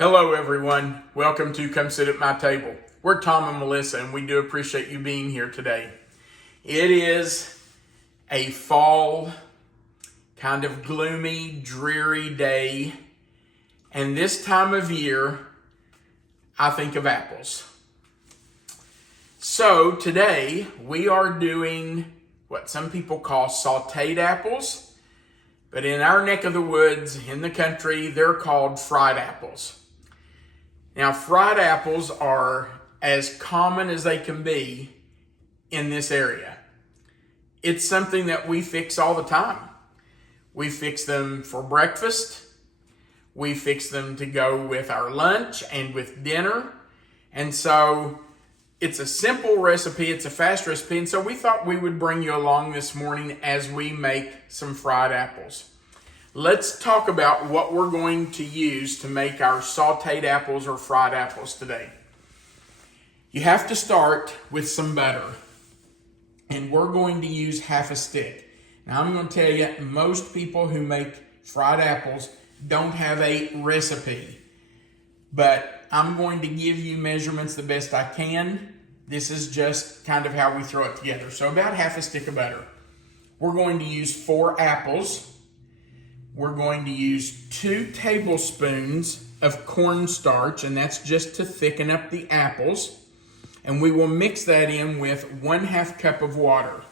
Hello everyone, welcome to Come Sit at My Table. We're Tom and Melissa and we do appreciate you being here today. It is a fall, kind of gloomy, dreary day, and this time of year, I think of apples. So today we are doing what some people call sautéed apples, but in our neck of the woods, in the country, they're called fried apples. Now, fried apples are as common as they can be in this area. It's something that we fix all the time. We fix them for breakfast. We fix them to go with our lunch and with dinner. And so it's a simple recipe. It's a fast recipe. And so we thought we would bring you along this morning as we make some fried apples. Let's talk about what we're going to use to make our sautéed apples or fried apples today. You have to start with some butter, and we're going to use half a stick. Now I'm going to tell you, most people who make fried apples don't have a recipe, but I'm going to give you measurements the best I can. This is just kind of how we throw it together. So about half a stick of butter. We're going to use 4 apples. We're going to use 2 tablespoons of cornstarch, and that's just to thicken up the apples. And we will mix that in with 1/2 cup of water.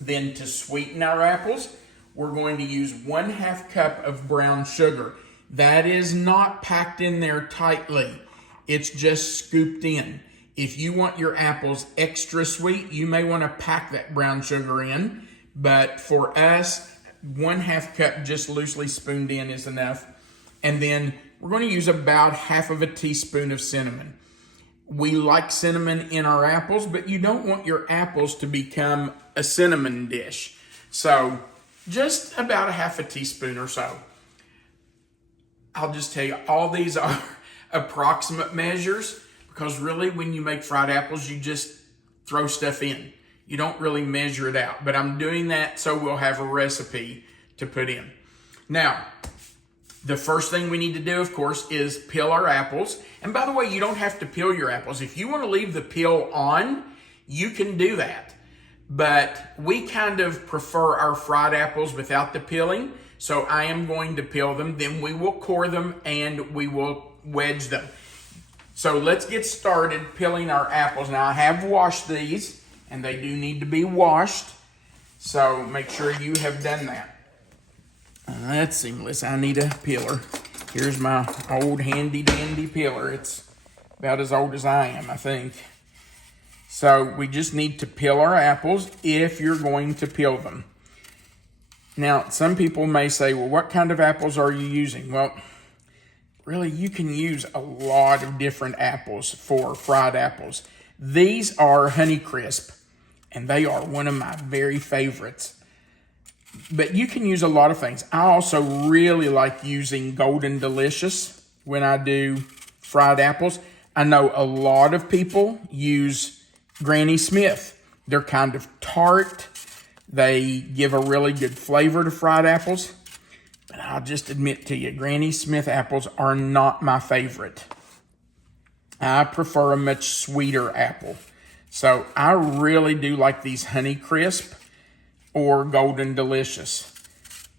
Then to sweeten our apples, we're going to use 1/2 cup of brown sugar. That is not packed in there tightly. It's just scooped in. If you want your apples extra sweet, you may want to pack that brown sugar in. But for us, 1/2 cup just loosely spooned in is enough. And then we're going to use about 1/2 teaspoon of cinnamon. We like cinnamon in our apples, but you don't want your apples to become a cinnamon dish. So just about 1/2 teaspoon or so. I'll just tell you, all these are approximate measures because really when you make fried apples, you just throw stuff in. You don't really measure it out, but I'm doing that so we'll have a recipe to put in. Now, the first thing we need to do, of course, is peel our apples. And by the way, you don't have to peel your apples. If you want to leave the peel on, you can do that. But we kind of prefer our fried apples without the peeling, so I am going to peel them. Then we will core them and we will wedge them. So let's get started peeling our apples. Now, I have washed these, and they do need to be washed, so make sure you have done that. Let's see, Melissa, I need a peeler. Here's my old handy dandy peeler. It's about as old as I am, I think. So we just need to peel our apples if you're going to peel them. Now, some people may say, well, what kind of apples are you using? Well, really, you can use a lot of different apples for fried apples. These are Honeycrisp, and they are one of my very favorites. But you can use a lot of things. I also really like using Golden Delicious when I do fried apples. I know a lot of people use Granny Smith. They're kind of tart. They give a really good flavor to fried apples. But I'll just admit to you, Granny Smith apples are not my favorite. I prefer a much sweeter apple. So I really do like these Honeycrisp or Golden Delicious.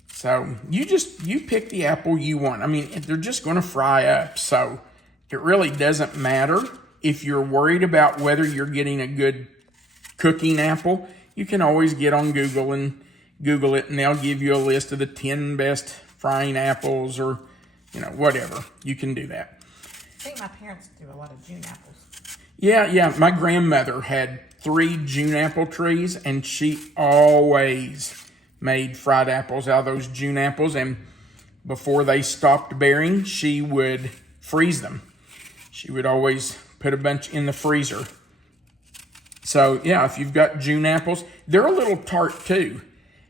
So you pick the apple you want. I mean, they're just going to fry up. So it really doesn't matter. If you're worried about whether you're getting a good cooking apple, you can always get on Google and Google it, and they'll give you a list of the 10 best frying apples or, whatever. You can do that. I think my parents do a lot of June apples. Yeah. My grandmother had 3 June apple trees, and she always made fried apples out of those June apples. And before they stopped bearing, she would freeze them. She would always put a bunch in the freezer. So yeah, if you've got June apples, they're a little tart too.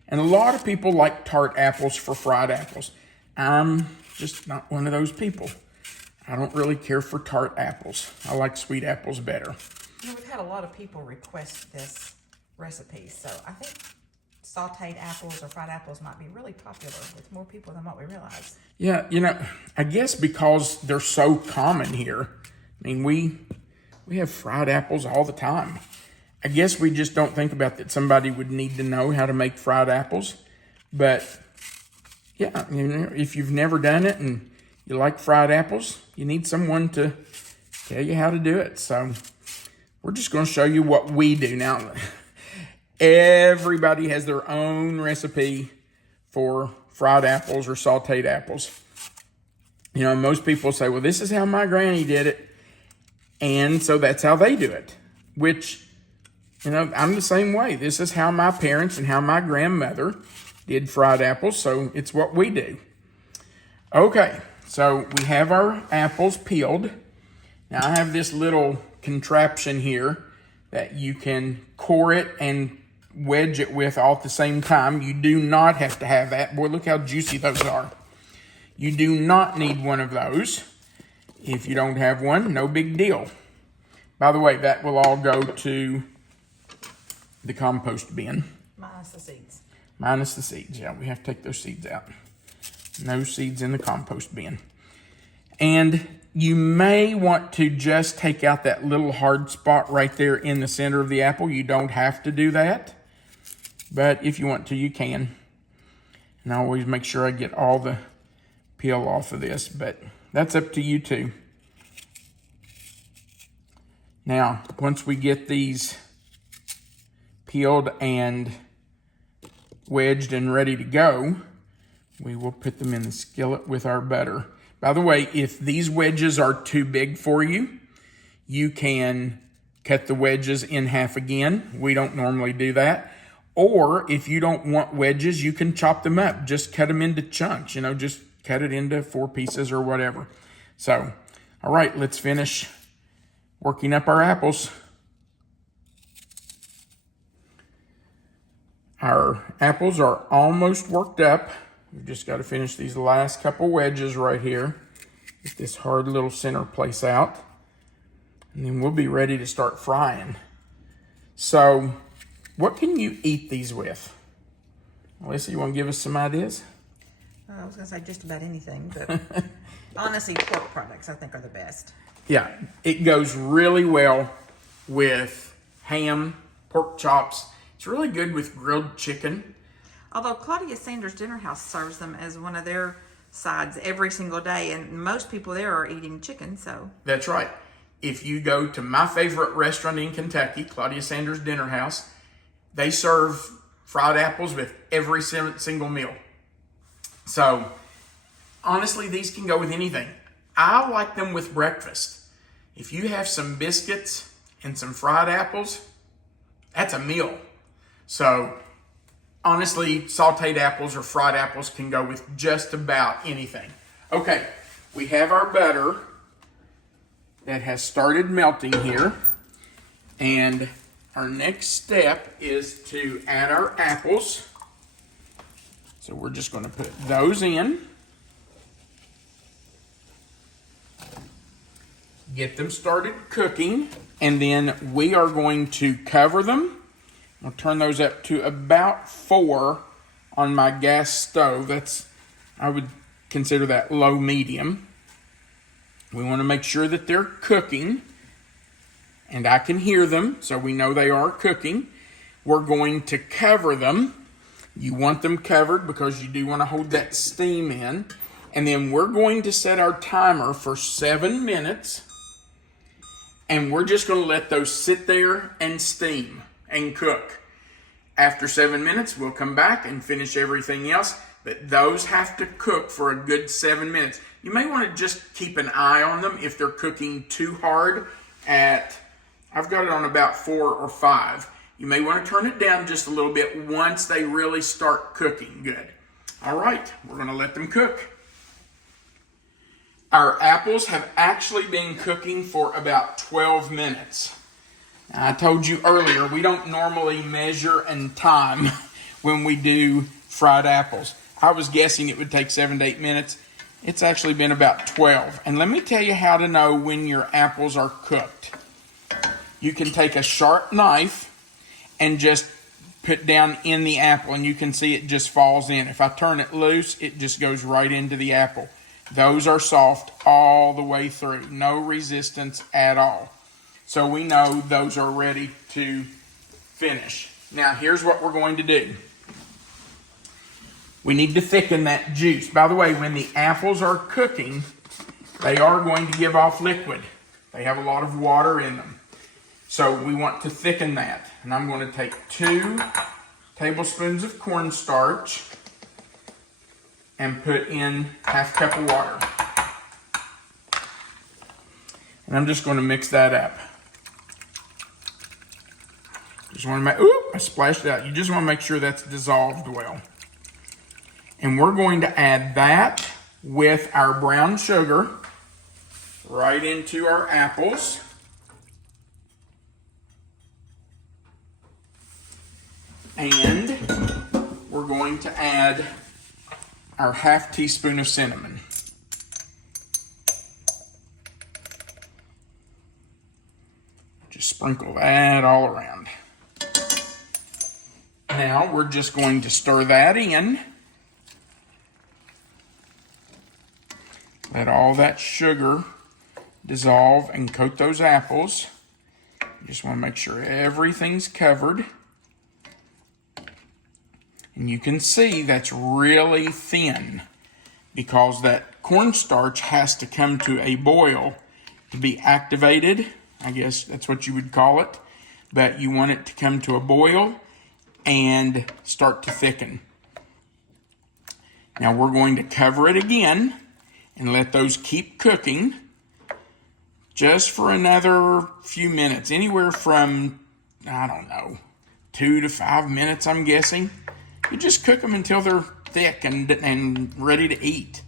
And a lot of people like tart apples for fried apples. I'm just not one of those people. I don't really care for tart apples. I like sweet apples better. We've had a lot of people request this recipe, so I think sauteed apples or fried apples might be really popular with more people than what we realize. Yeah, you know, I guess because they're so common here. I mean, we have fried apples all the time. I guess we just don't think about that somebody would need to know how to make fried apples. But yeah, you know, if you've never done it and you like fried apples, you need someone to tell you how to do it. So we're just going to show you what we do. Now, everybody has their own recipe for fried apples or sauteed apples. You know, most people say, well, this is how my granny did it. And so that's how they do it, which, you know, I'm the same way. This is how my parents and how my grandmother did fried apples, so it's what we do. Okay, so we have our apples peeled. Now I have this little contraption here that you can core it and wedge it with all at the same time. You do not have to have that. Boy, look how juicy those are. You do not need one of those. If you don't have one, no big deal. By the way, that will all go to the compost bin. Minus the seeds. Minus the seeds, yeah. We have to take those seeds out. No seeds in the compost bin. And you may want to just take out that little hard spot right there in the center of the apple. You don't have to do that. But if you want to, you can. And I always make sure I get all the peel off of this, but that's up to you too. Now, once we get these peeled and wedged and ready to go, we will put them in the skillet with our butter. By the way, if these wedges are too big for you, you can cut the wedges in half again. We don't normally do that. Or if you don't want wedges, you can chop them up. Just cut them into chunks, you know, just cut it into 4 pieces or whatever. So, all right, let's finish working up our apples. Our apples are almost worked up. We've just got to finish these last couple wedges right here. Get this hard little center place out. And then we'll be ready to start frying. So, what can you eat these with? Alyssa, you want to give us some ideas? I was going to say just about anything, but honestly, pork products I think are the best. Yeah, it goes really well with ham, pork chops. It's really good with grilled chicken. Although Claudia Sanders' Dinner House serves them as one of their sides every single day, and most people there are eating chicken, so. That's right. If you go to my favorite restaurant in Kentucky, Claudia Sanders' Dinner House, they serve fried apples with every single meal. So, honestly, these can go with anything. I like them with breakfast. If you have some biscuits and some fried apples, that's a meal. So, honestly, sauteed apples or fried apples can go with just about anything. Okay, we have our butter that has started melting here. And our next step is to add our apples. So we're just going to put those in. Get them started cooking. And then we are going to cover them. I'll turn those up to about 4 on my gas stove. I would consider that low medium. We want to make sure that they're cooking. And I can hear them, so we know they are cooking. We're going to cover them. You want them covered because you do want to hold that steam in. And then we're going to set our timer for 7 minutes. And we're just going to let those sit there and steam and cook. After 7 minutes, we'll come back and finish everything else. But those have to cook for a good 7 minutes. You may want to just keep an eye on them if they're cooking too hard I've got it on about 4 or 5. You may want to turn it down just a little bit once they really start cooking good. All right, we're going to let them cook. Our apples have actually been cooking for about 12 minutes. Now, I told you earlier, we don't normally measure and time when we do fried apples. I was guessing it would take 7 to 8 minutes. It's actually been about 12. And let me tell you how to know when your apples are cooked. You can take a sharp knife and just put down in the apple, and you can see it just falls in. If I turn it loose, it just goes right into the apple. Those are soft all the way through, no resistance at all. So we know those are ready to finish. Now here's what we're going to do. We need to thicken that juice. By the way, when the apples are cooking, they are going to give off liquid. They have a lot of water in them. So we want to thicken that. And I'm going to take 2 tablespoons of cornstarch and put in ½ cup of water. And I'm just going to mix that up. Just want to make, ooh, I splashed it out. You just want to make sure that's dissolved well. And we're going to add that with our brown sugar right into our apples. And we're going to add our ½ teaspoon of cinnamon. Just sprinkle that all around. Now we're just going to stir that in. Let all that sugar dissolve and coat those apples. You just want to make sure everything's covered. And you can see that's really thin because that cornstarch has to come to a boil to be activated. I guess that's what you would call it. But you want it to come to a boil and start to thicken. Now we're going to cover it again and let those keep cooking just for another few minutes. Anywhere from, I don't know, 2 to 5 minutes, I'm guessing. You just cook them until they're thick and ready to eat.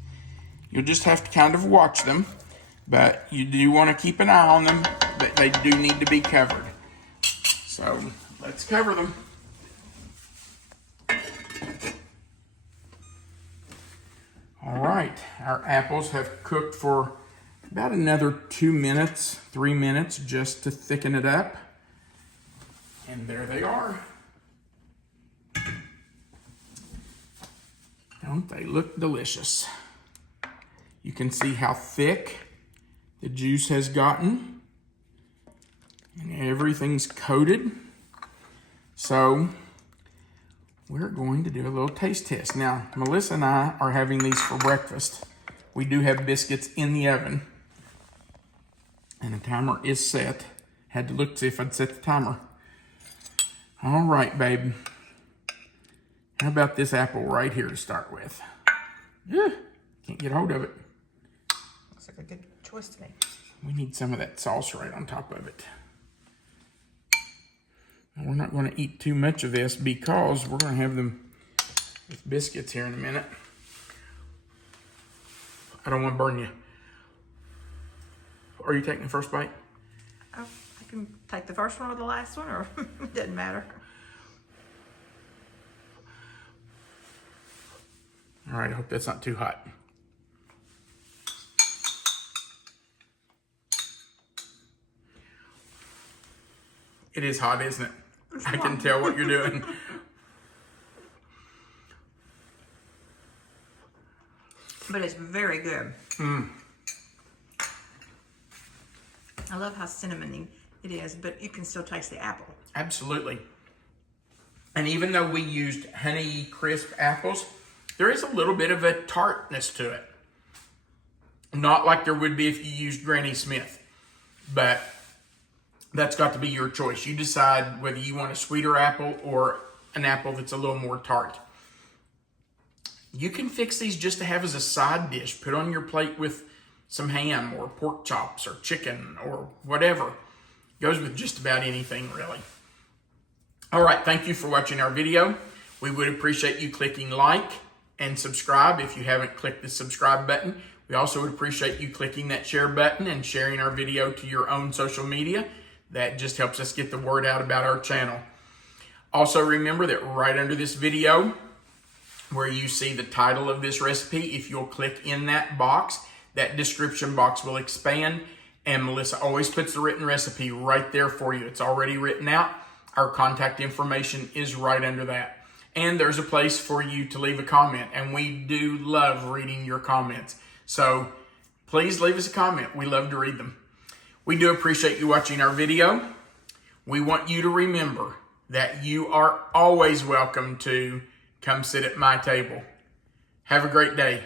You'll just have to kind of watch them, but you do want to keep an eye on them, but they do need to be covered. So let's cover them. All right, our apples have cooked for about another 2 minutes, 3 minutes, just to thicken it up. And there they are. Don't they look delicious? You can see how thick the juice has gotten. And everything's coated. So we're going to do a little taste test. Now, Melissa and I are having these for breakfast. We do have biscuits in the oven. And the timer is set. Had to look to see if I'd set the timer. All right, babe. How about this apple right here to start with? Can't get hold of it. Looks like a good choice to me. We need some of that sauce right on top of it. We're not going to eat too much of this because we're going to have them with biscuits here in a minute. I don't want to burn you. Are you taking the first bite? Oh, I can take the first one or the last one, or it doesn't matter. All right, I hope that's not too hot. It is hot, isn't it? I can tell what you're doing. But it's very good. I love how cinnamony it is, but you can still taste the apple. Absolutely. And even though we used Honey Crisp apples, there is a little bit of a tartness to it. Not like there would be if you used Granny Smith. But that's got to be your choice. You decide whether you want a sweeter apple or an apple that's a little more tart. You can fix these just to have as a side dish. Put on your plate with some ham or pork chops or chicken or whatever. Goes with just about anything, really. All right, thank you for watching our video. We would appreciate you clicking like and subscribe if you haven't clicked the subscribe button. We also would appreciate you clicking that share button and sharing our video to your own social media. That just helps us get the word out about our channel. Also remember that right under this video, where you see the title of this recipe, if you'll click in that box, that description box will expand, and Melissa always puts the written recipe right there for you. It's already written out. Our contact information is right under that. And there's a place for you to leave a comment. And we do love reading your comments. So please leave us a comment. We love to read them. We do appreciate you watching our video. We want you to remember that you are always welcome to come sit at my table. Have a great day.